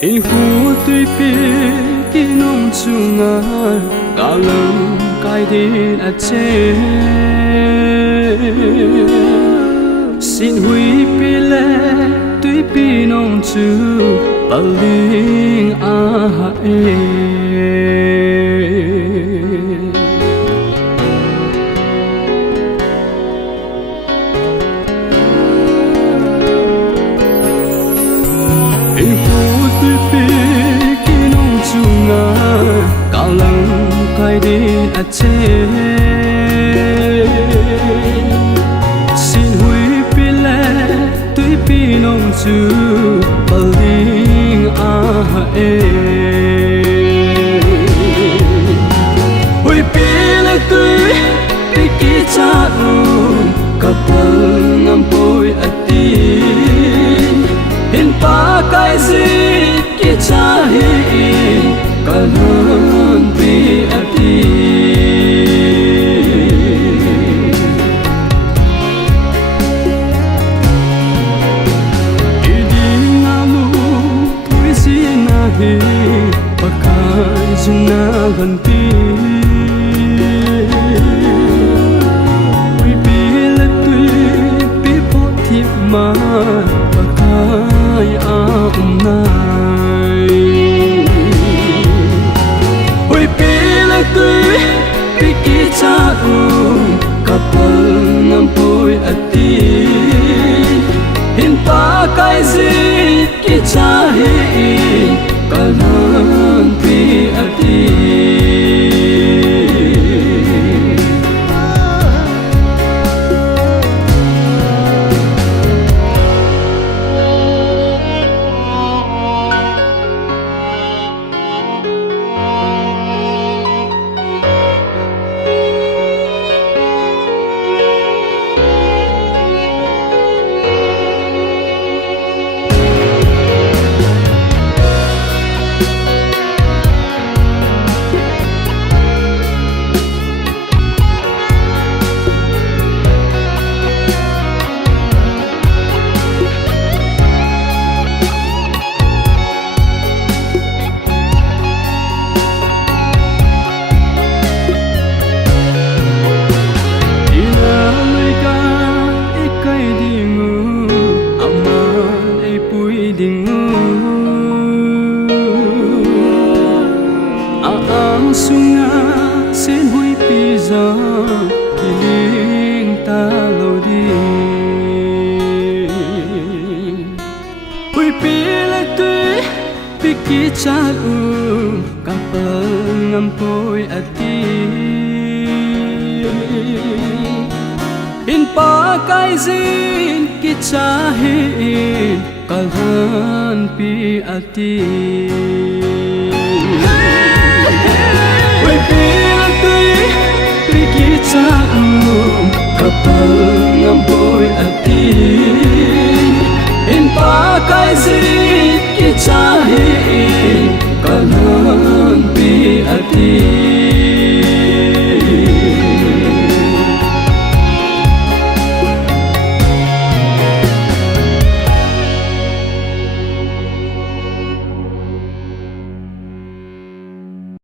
HINKHO TWIPI kinong chunga kaidin achen xin Huipi le TWIPI nong chu Palding achen kaidin achen xin Huipi le TWIPI nong chu Palding achen Huipi le TWIPI kichat Kapal ngampoi atin Hin Pakaiyin kicha Kalhonpi Idinga lungthoi nahim Pakai lhonpi Huipi le TWIPI phoh thip Pakai aumnai TWIPI kichat Kapal ngampoi atin Hin Pakaiyin kicha Kalhonpi chunga xin Huipi giờ kiling ta lâu đi Huipi le TWIPI kichat Kapal ngampoi atin Hin Pakaiyin kicha Kalhonpi Huipi le TWIPI kichat Kapal ngampoi atin